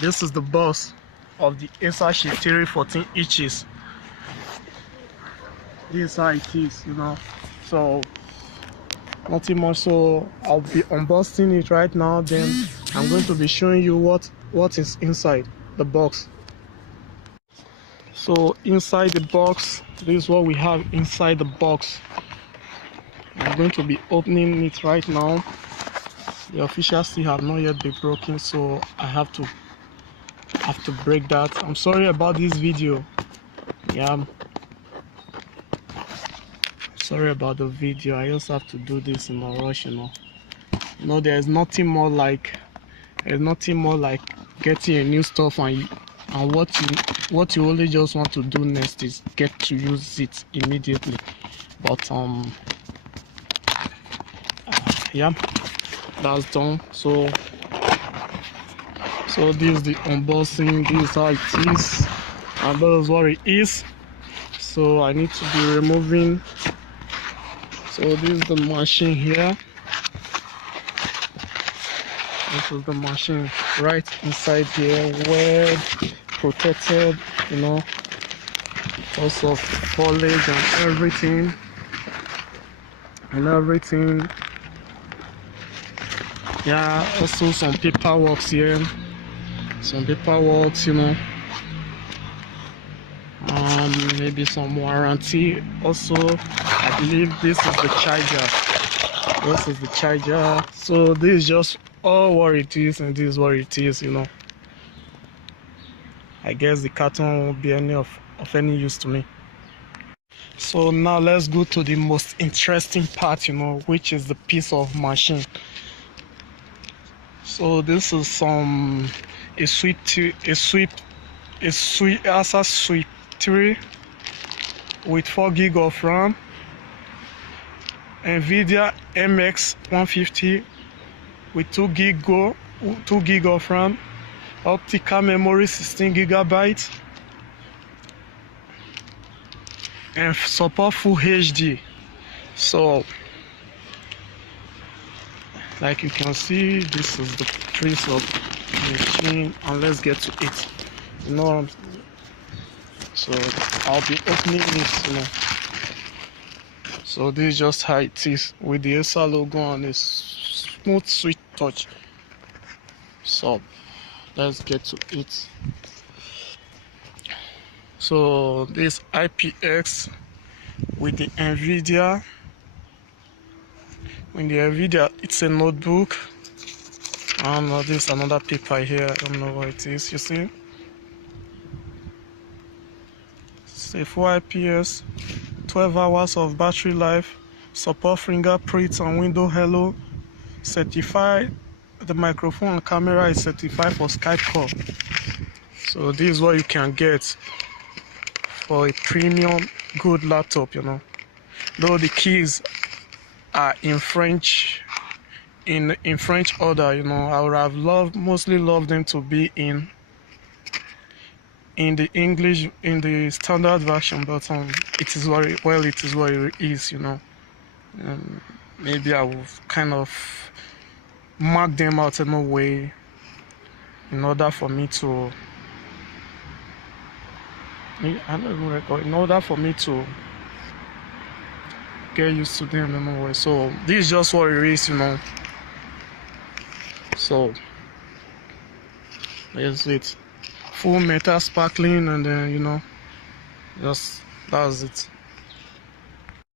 This is the box of the Acer HDCP 14 inches. This is how it is, you know. So nothing much. So I'll be unboxing it right now. Then I'm going to be showing you what is inside the box. So inside the box, this is what we have inside the box. I'm going to be opening it right now. The official seal have not yet been broken, so I have to break that. I'm sorry about this video. Yeah, sorry about the video. I just have to do this in a rush, you know. You know, there's nothing more like getting a new stuff and what you only just want to do next is get to use it immediately. But yeah, that's done. So this is the unboxing. This is how it is, and that is what it is. So I need to be removing. So this is the machine here. This is the machine right inside here, well protected, you know, also foliage and everything. Yeah, also some paperwork here, you know, maybe some warranty. Also, I believe this is the charger. So this is just all what it is, and this is what it is, you know. I guess the carton won't be of any use to me. So now let's go to the most interesting part, you know, which is the piece of machine. So this is a Acer Sweep 3 with 4 GB of RAM, NVIDIA MX150 with 2 GB of RAM, optical memory 16 GB, and support full HD. So like you can see, this is the piece of machine, and let's get to it, you know. So I'll be opening it, you know. So this is just how it is with the Acer logo on a smooth sweet touch. So let's get to it. So this IPX with the NVIDIA. With the NVIDIA, it's a notebook. I don't know, there's another paper here. I don't know what it is. You see, it's a full IPS, 12 hours of battery life, support fingerprint and window hello, certified. The microphone and camera is certified for Skype call. So this is what you can get for a premium good laptop, you know. Though the keys are in French, in French order, you know. I would have mostly loved them to be in the English, in the standard version, but it is what it is, you know. Maybe I will kind of mark them out in a way in order for me to get used to them in a way. So this is just what it is, you know. So there's it, full metal sparkling, and then, you know, just that's it.